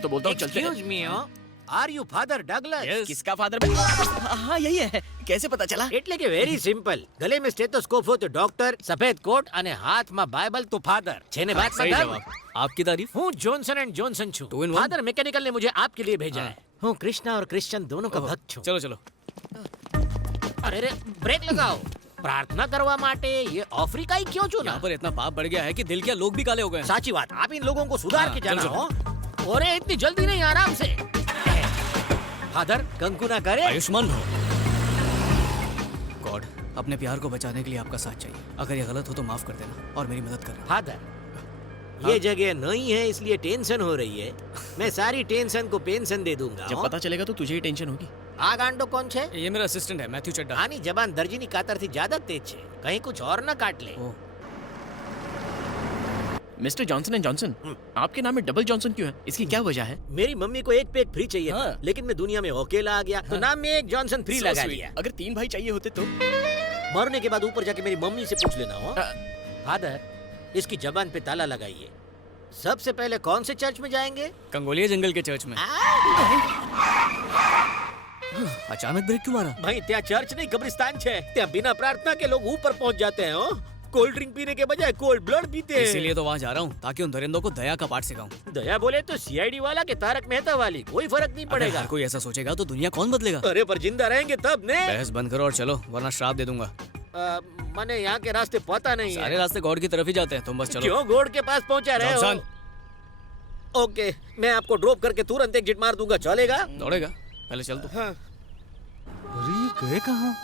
मैं तो बोलता हूँ चलते हैं। Excuse me, are you Father Douglas? Yes. किसका फादर? हाँ यही है। कैसे पता चला? એટલે કે વેરી સિમ્પલ. ગલે में स्टेथोस्कोप हो तो डॉक्टर, सफेद कोट અને હાથમાં બાઇબલ તો ફાધર. છે ને વાત सही मतलब? जवाब। आपकी तारीफ? हूँ जॉनसन एंड जॉनसन छूं. Two in one? Father mechanical ने मुझे आपके लिए भेजा है. हूँ कृष्णा और क्रिश्चियन दोनों का भक्त छूं. चलो चलो। अरे रे ब्रेक लगाओ. प्रार्थना करवा माटे ये अफ्रीकाई क्यों चुना? यहाँ पर इतना पाप बढ़ गया है कि दिल क्या लोग भी काले हो गए हैं। साची बात. आप इन लोगों को सुधार हाँ, के जाना चलो, हो. अरे इतनी जल्दी नहीं, आराम से. फादर कंकु ना करे. आयुष्मान भव। गॉड, अपने प्यार को बचाने के लिए आपका साथ चाहिए। अगर ये गलत हो तो माफ कर देना और मेरी मदद करना। फादर ये जगह नहीं है इसलिए टेंशन हो रही है. मैं सारी टेंशन को पेंशन दे दूंगा. जब पता चलेगा तो तुझे ही टेंशन होगी। आ गांडो कौन छे? ये मेरा असिस्टेंट है मैथ्यू चड्डा। आनी जबान दर्जीनी कातरथी ज्यादा तेज छे. कहीं कुछ और न काट ले. ओह। मिस्टर जॉनसन एंड जॉनसन, आपके नाम में डबल जॉनसन क्यों है? इसकी क्या वजह है? मेरी मम्मी को एक पैक फ्री चाहिए था, लेकिन मैं दुनिया में अकेला आ गया तो नाम में एक जॉनसन फ्री लगा लिया. अगर 3 भाई चाहिए होते तो? मरने के बाद ऊपर जाके मेरी मम्मी से पूछ लेना. हो फादर इसकी जबान पे ताला लगाइए. सबसे पहले कौन से चर्च में जाएंगे? कंगोलिया जंगल के चर्च में। अचानक ब्रेक क्यों मारा? भाई त्या चर्च नहीं कब्रिस्तान छे. त्या बिना प्रार्थना के लोग ऊपर पहुंच जाते हैं. हो कोल्ड ड्रिंक पीने के बजाय कोल्ड ब्लड पीते हैं. इसीलिए तो वहाँ जा रहा हूँ ताकि उन दरिंदों को दया का पाठ सिखाऊं। दया बोले तो सीआईडी वाला के तारक मेहता वाली कोई फर्क नहीं अगर पड़ेगा. हर कोई ऐसा सोचेगा तो दुनिया कौन बदलेगा? अरे पर जिंदा रहेंगे तब ने. बहस बंद करो और चलो वरना श्राप दे दूंगा। मैंने यहाँ के रास्ते पता नहीं सारे है. रास्ते गॉड की तरफ ही जाते हैं, तुम बस चलो। क्यों गॉड के पास पहुँचा रहे हो? जॉनसन। ओके मैं आपको ड्रॉप करके तुरंत एक जिट मार दूंगा. चलेगा? दौड़ेगा? पहले चल तू। हाँ. अरे ये गए कहाँ?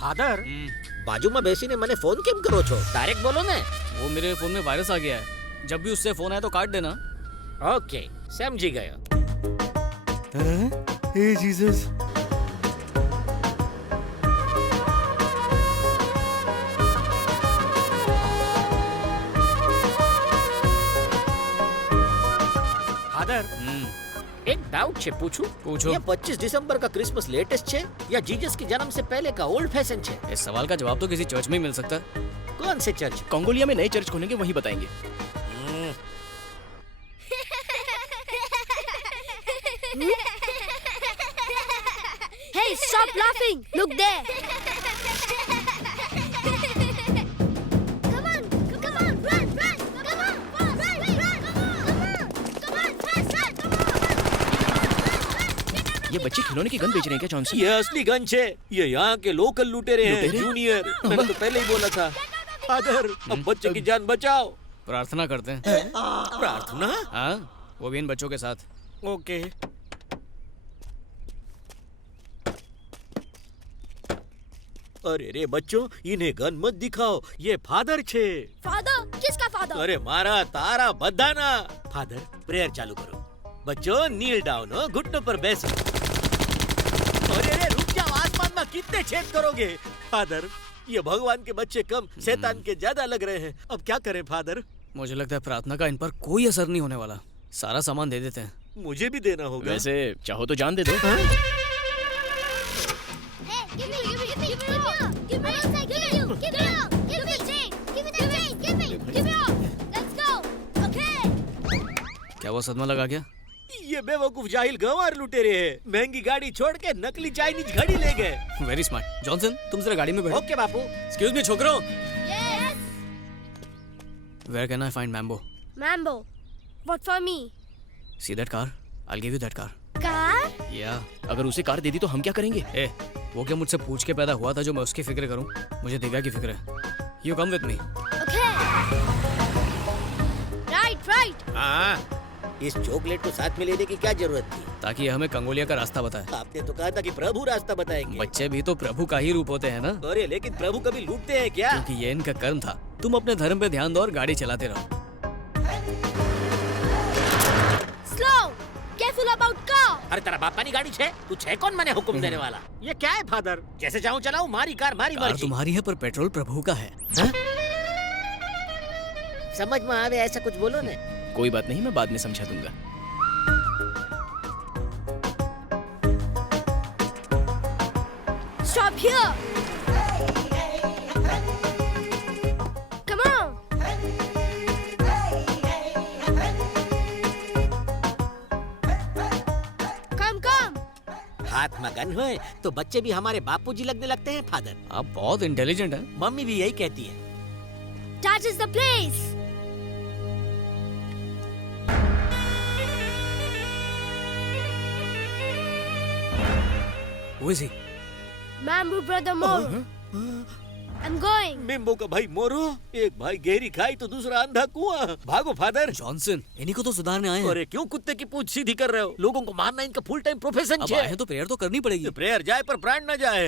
फादर બાજુમાં બેસીને મને ફોન કેમ કરો છો? ડાયરેક્ટ બોલો ને. वो मेरे फोन में वायरस आ गया है, जब भी उससे फोन आए तो काट देना। ઓકે સમજી ગયો. हे जीसस, फादर एक डाउट છે પૂછું? पूछो। ये 25 दिसंबर का क्रिसमस लेटेस्ट है या जीसस के जन्म से पहले का ओल्ड फैशन है? इस सवाल का जवाब तो किसी चर्च में ही मिल सकता है। कौन से चर्च? कंगोलिया में नए चर्च खोलेंगे, वहीं बताएंगे। Hey, stop laughing! Look there! Come on, run! Come on, fast, run! Come on, fast, run! ये बच्चे खिलौने की गन बेच रहे हैं क्या जॉनसन? ये असली गन है. ये यहाँ के लोकल लुटेरे हैं. लुटेरे? जूनियर मैंने तो पहले ही बोला था. फादर अब बच्चे की जान बचाओ. प्रार्थना करते हैं। प्रार्थना? हाँ, वो भी इन बच्चों के साथ। ओके. अरे रे बच्चों इन्हें गन मत दिखाओ. ये फादर छे. Father? किसका father? अरे मारा तारा बधाना. फादर प्रेयर चालू करो. बच्चों नील डाउन हो, घुटनों पर बैसो. अरे रे रुक जाओ, आसमान में कितने छेद करोगे? फादर ये भगवान के बच्चे कम शैतान के ज्यादा लग रहे हैं. अब क्या करें फादर? मुझे लगता है प्रार्थना का इन पर कोई असर नहीं होने वाला। सारा सामान दे देते हैं। मुझे भी देना होगा. वैसे चाहो तो जान दे दो। Hey, give me! Give me the chain! Give me all! Let's go! Okay! क्या वो सदमा लगा गया? ये बेवकूफ जाहिल गंवार लुटेरे हैं. महंगी गाड़ी छोड़ के नकली चाइनीज घड़ी ले गए. Very smart. जॉनसन तुम जरा गाड़ी में बैठो। ओके बापू. एक्सक्यूज मी छोकरो। Yes! Where can I find Mambo? Mambo, what for me? See that car? I give you that car. Car? या अगर उसे कार दे दी तो हम क्या करेंगे? ए, वो क्या मुझसे पूछ के पैदा हुआ था जो मैं उसकी फिक्र करूं? मुझे दिव्या की फिक्र है। You come with me. Okay! Right! हाँ इस चॉकलेट को साथ में लेने की क्या जरूरत थी? ताकि ये हमें कंगोलिया का रास्ता बताए। आपने तो कहा था कि प्रभु रास्ता बताएंगे. बच्चे भी तो प्रभु का ही रूप होते हैं ना? अरे लेकिन प्रभु कभी लूटते हैं क्या? क्योंकि ये इनका कर्म था। तुम अपने धर्म पे ध्यान दो और गाड़ी चलाते रहो। Slow! Careful about car! अरे तेरा बापा की गाड़ी छे? तू छे कौन मैंने हुक्म देने वाला? ये क्या है फादर? जैसे चाहूँ चलाऊं, मारी कार मारी कार मर्जी. तुम्हारी है पर पेट्रोल प्रभु का है। समझ में आवे ऐसा कुछ बोलो ने. कोई बात नहीं, मैं बाद में समझा दूंगा। Stop here! इंसान हुए तो बच्चे भी हमारे बापूजी लगने लगते हैं फादर। आप बहुत इंटेलिजेंट हैं। मम्मी भी यही कहती है। That is the place. Who is he? Mambu brother Moro. I'm going. मेम्बो का भाई मोरो, एक भाई गहरी खाई तो दूसरा अंधा कुआं। भागो फादर। जॉनसन, इन्हीं को तो सुधारने आए हैं। अरे क्यों कुत्ते की पूंछ सीधी कर रहे हो? लोगों को मारना इनका फुल टाइम प्रोफेशन अब आए हैं तो प्रेयर तो करनी पड़ेगी। प्रेयर जाए पर प्राण न जाए।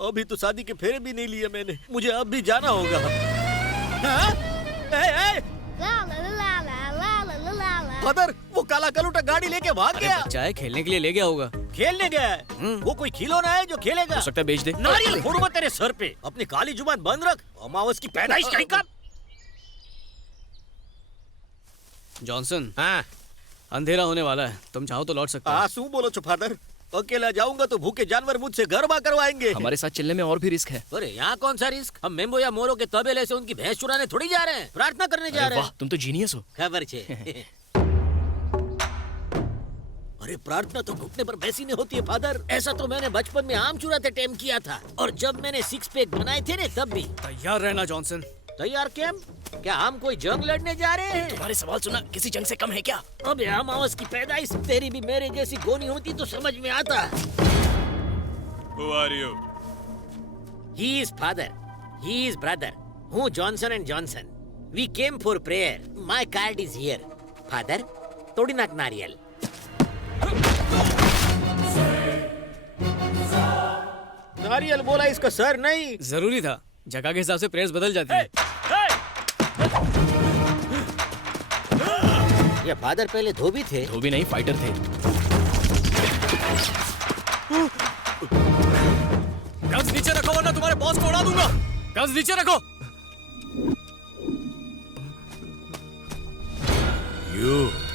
अभी तो शादी के फेरे भी नहीं लिए मैंने, मुझे अब भी जाना होगा। हाँ? ए, La la la la la la la la la. Father, वो काला कलूटा गाड़ी लेके भाग अरे गया। बच्चा है, खेलने के लिए ले गया होगा। खेलने गया है। वो कोई खिलौना है जो खेलेगा? हो सकता है बेच दे। नारियल फोड़ूंगा तेरे सर पे। अपनी काली जुबान बंद रख। अमावस की पैदाइश कहीं का। जॉनसन, हाँ, अंधेरा होने वाला है, तुम चाहो तो लौट सकते हो। आंसू बोलो छो फादर। अकेला जाऊंगा तो भूखे जानवर मुझसे गरबा करवाएंगे। हमारे साथ चलने में और भी रिस्क है। अरे यहाँ कौन सा रिस्क? हम मेम्बो या मोरो के तबेले से उनकी भैंस चुराने थोड़ी जा रहे हैं, प्रार्थना करने जा अरे रहे वाह, हैं। तुम तो जीनियस हो। खबर छे। अरे प्रार्थना तो घुटने पर बैसी नहीं होती है फादर। ऐसा तो मैंने बचपन में आम चुराते टाइम किया था, और जब मैंने 6 पैक बनाए थे ने तब भी। तैयार रहना जॉनसन। तैयार क्या? क्या हम कोई जंग लड़ने जा रहे हैं? तुम्हारे सवाल सुना किसी जंग से कम है क्या? अबे अमावस की पैदाइश, तेरी भी मेरे जैसी गोनी होती तो समझ में आता। Who are you? He is father. He is brother. हूँ Johnson and Johnson. We came for prayer. My card is here. Father, तोड़ी नाक नारियल. नारियल बोला, इसका सर नहीं। जरूरी था, जगह के हिसाब से प्रेयर्स बदल जाती है। ये फादर पहले धोबी थे। धोबी नहीं, फाइटर थे। गन्स नीचे रखो वरना तुम्हारे बॉस को उड़ा दूंगा। गन्स नीचे रखो।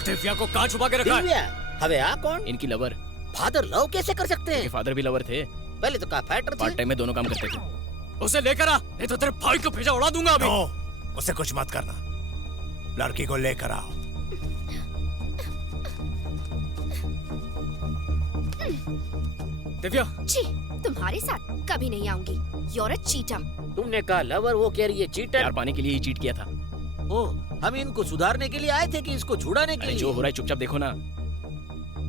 दिव्या को कहाँ छुपा के रखा है? दिव्या, हवे आ कौन? इनकी लवर। फादर लव कैसे कर सकते इनके हैं? फादर भी लवर थे। पहले तो कहा फाइटर पार्ट थे। टाइम में दोनों काम करते थे। उसे लेकर आ, नहीं तो तेरे भाई को भेजा उड़ा दूंगा अभी। नो, उसे कुछ मत करना। लड़की को लेकर आओ। दिव्या, छी, तुम्हारे साथ कभी नहीं आऊंगी। You're a cheater. तुमने कहा लवर, वो कह रही है चीटर। प्यार पाने के लिए ही चीट किया था। ओ, हम इनको सुधारने के लिए आए थे कि इसको छुड़ाने के अरे लिए? जो हो रहा है चुपचाप देखो ना।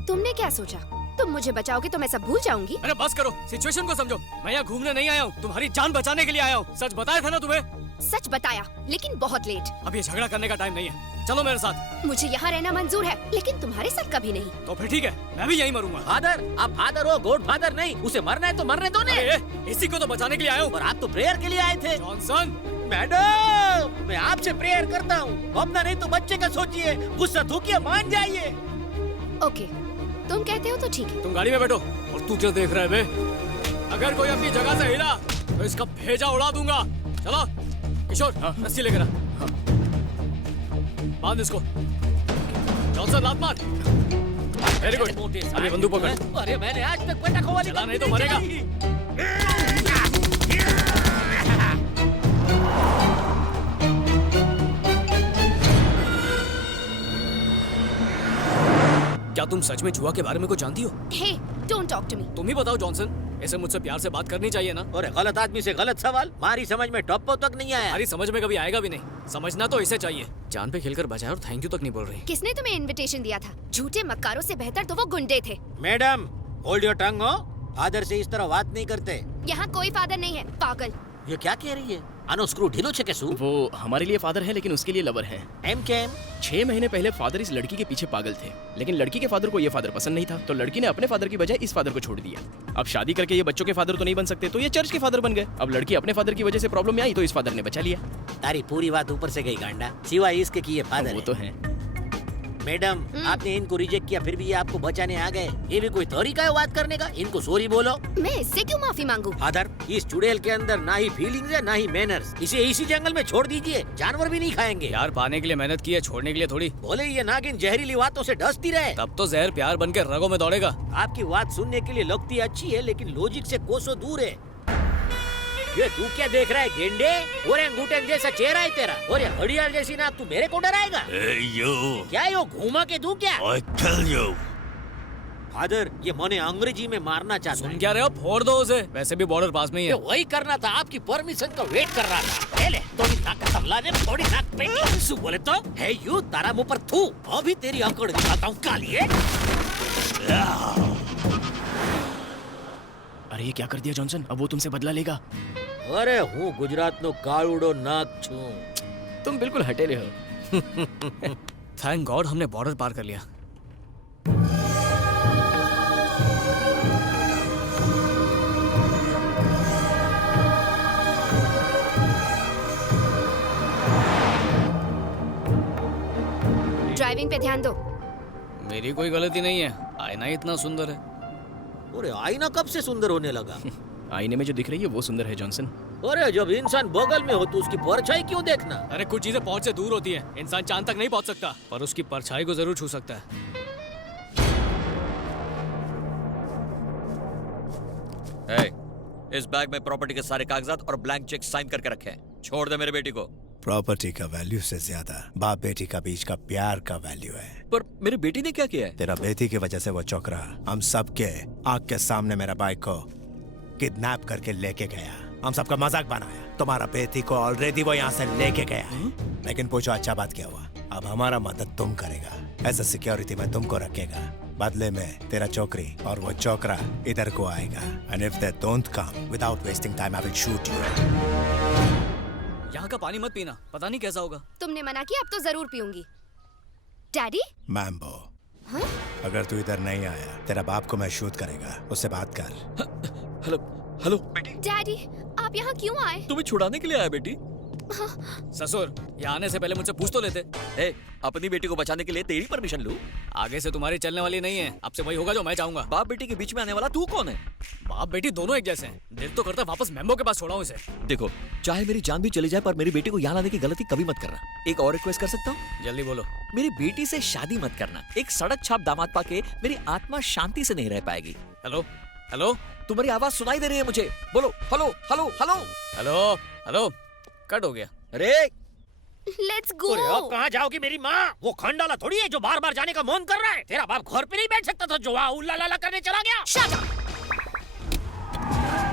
तुमने क्या सोचा? तुम मुझे बचाओगे तो मैं सब भूल जाऊंगी? अरे बस करो, सिचुएशन को समझो। मैं यहाँ घूमने नहीं आया हूँ, तुम्हारी जान बचाने के लिए आया हूँ। सच बताया था ना तुम्हें? सच बताया, लेकिन बहुत लेट। अब ये झगड़ा करने का टाइम नहीं है। चलो मेरे साथ। मुझे यहाँ रहना मंजूर है, लेकिन तुम्हारे साथ कभी नहीं। तो फिर ठीक है, मैं भी यहीं मरूंगा। फादर, आप फादर हो, गॉड फादर नहीं। उसे मरना है तो मरने दो ने। अरे, इसी को तो बचाने के लिए आया हूँ। और आप तो प्रेयर के लिए आए थे। जॉनसन, मैडम, मैं आपसे प्रेयर करता हूँ। अपना नहीं तो बच्चे का सोचिए। गुस्सा थूकिए, मान जाइए। ओके, तुम कहते हो तो ठीक है। तुम गाड़ी में बैठो। और तू क्या देख रहा है बे? अगर कोई अपनी जगह से हिला तो इसका भेजा उड़ा दूंगा। चलो किशोर, रस्सी लेकर आ। बांध इसको। जॉनसन, लात मार। Very good. अभी बंदूक पकड़। अरे मैंने आज तक पटाखों वाली चला नहीं तो बंदूक मरेगा। चलाई। क्या तुम सच में जुआ के बारे में कुछ जानती हो? हे, डोंट टॉक टू मी। तुम ही बताओ जॉनसन, ऐसे मुझसे प्यार से बात करनी चाहिए ना। और गलत आदमी से गलत सवाल, हमारी समझ में टप्पो तक नहीं आया। हमारी समझ में कभी आएगा भी नहीं। समझना तो इसे चाहिए। जान पे खेलकर बचाया और थैंक यू तक नहीं बोल रही। किसने तुम्हें इनविटेशन दिया था? झूठे मक्कारों से बेहतर तो वो गुंडे थे। मैडम, होल्ड योर टंग हो। फादर से इस तरह बात नहीं करते। यहाँ कोई फादर नहीं है, पागल। ये क्या कह रही है? आनो स्क्रू ढीलो छे के सू? वो हमारे लिए फादर है लेकिन उसके लिए लवर है। एम के एम? 6 महीने पहले फादर इस लड़की के पीछे पागल थे, लेकिन लड़की के फादर को ये फादर पसंद नहीं था, तो लड़की ने अपने फादर की बजाय इस फादर को छोड़ दिया। अब शादी करके ये बच्चों के फादर तो नहीं बन सकते, तो ये चर्च के फादर बन गए। अब लड़की अपने फादर की वजह से प्रॉब्लम में आई तो इस फादर ने बचा लिया। तारी पूरी बात ऊपर से गई गांडा, सिवाय इसके कि ये फादर वो है। तो है। मैडम, आपने इनको रिजेक्ट किया, फिर भी ये आपको बचाने आ गए। ये भी कोई तरीका है बात करने का? इनको सॉरी बोलो। मैं इससे क्यों माफी मांगू? फादर, इस चुड़ैल के अंदर ना ही फीलिंग्स है ना ही मैनर्स। इसे इसी जंगल में छोड़ दीजिए, जानवर भी नहीं खाएंगे। प्यार पाने के लिए मेहनत की है, छोड़ने के लिए थोड़ी। बोले ये नागिन जहरीली बातों से डसती रहे, तब तो जहर प्यार बन के रगों में दौड़ेगा। आपकी बात सुनने के लिए लगती अच्छी है, लेकिन लॉजिक से कोसों दूर है। ये तू क्या देख रहा है गेंडे? ओरेंगुटन जैसा चेहरा है तेरा, और ये घड़ियाल जैसी नाक, तू मेरे को डराएगा? Hey, you! क्या यो घूमा के दूं क्या? I tell you! फादर ये मोने अंग्रेजी में मारना चाहता सुन है। क्या रहे हो? फोड़ दो उसे, वैसे भी बॉर्डर पास में ही ये है। वही करना था, आपकी परमिशन का वेट कर रहा था। ले थोड़ी नाक तबला ने थोड़ी नाक पे सु बोले तो है यू तारा मुंह पर थू। अभी तेरी अकड़ दिखाता हूँ कालिए। अरे ये क्या कर दिया जॉनसन? अब वो तुमसे बदला लेगा। अरे हूँ गुजरात नो काळुडो नाक छू। तुम बिल्कुल हटेले हो। थैंक गॉड हमने बॉर्डर पार कर लिया। ड्राइविंग पे ध्यान दो। मेरी कोई गलती नहीं है, आईना ही इतना सुंदर है। अरे आईना कब से सुंदर होने लगा? आईने में जो दिख रही है वो सुंदर है जॉनसन। अरे जब इंसान बगल में हो तो उसकी परछाई क्यों देखना? अरे कुछ चीजें पहुंच से दूर होती हैं। इंसान चांद तक नहीं पहुंच सकता, पर उसकी परछाई को जरूर छू सकता है। इस बैग में प्रॉपर्टी के सारे कागजात और ब्लैंक चेक साइन करके रखे। छोड़ दे मेरे बेटी को। प्रॉपर्टी का वैल्यू से ज्यादा बाप बेटी का बीच का प्यार का वैल्यू है। पर मेरी बेटी ने क्या किया है? तेरा बेटी की वजह से वो चौकरा हम सबके आंख के सामने मेरा बाइक को किडनैप करके लेके गया। हम सबका मजाक बनाया। तुम्हारा बेटी को ऑलरेडी वो यहाँ से लेके गया है। लेकिन पूछो अच्छा बात क्या हुआ? अब हमारा मदद तुम करेगा। एज अ सिक्योरिटी में तुमको रखेगा। बदले में तेरा चौकरी और वो चौकरा इधर को आएगा। And if they don't come without wasting time I will shoot you. यहाँ का पानी मत पीना, पता नहीं कैसा होगा। तुमने मना किया, अब तो जरूर पीऊंगी। डैडी? मैम्बो, अगर तू इधर नहीं आया तेरा बाप को मैं शूट करेगा। उससे बात कर। हेलो हेलो बेटी, डैडी, आप यहाँ क्यों आए? तुम्हें छुड़ाने के लिए आया बेटी। ससुर, यहाँ आने से पहले मुझसे पूछ तो लेते। ए, अपनी बेटी को बचाने के लिए तेरी परमिशन लूं? आगे से तुम्हारी चलने वाली नहीं है। अब से वही होगा जो मैं चाहूंगा। बाप बेटी के बीच में आने वाला तू कौन है? बाप बेटी दोनों एक जैसे हैं। दिल तो करता है वापस मेम्बो के पास छोड़ाऊं इसे। देखो, चाहे मेरी जान भी चली जाए पर मेरी बेटी को यहाँ लाने की गलती कभी मत करना। एक और रिक्वेस्ट कर सकता हूँ? जल्दी बोलो। मेरी बेटी से शादी मत करना। एक सड़क छाप दामाद पाके मेरी आत्मा शांति से नहीं रह पाएगी। हेलो हेलो, तुम्हारी आवाज सुनाई दे रही है मुझे। बोलो hello hello hello hello hello. Cut हो गया। अरे लेट्स गो। अरे अब कहाँ जाओगी मेरी माँ? वो खंडाला थोड़ी है जो बार बार जाने का मन कर रहा है। तेरा बाप घर पे नहीं बैठ सकता था जो वहाँ उल्ला लाला करने चला गया। Shut up.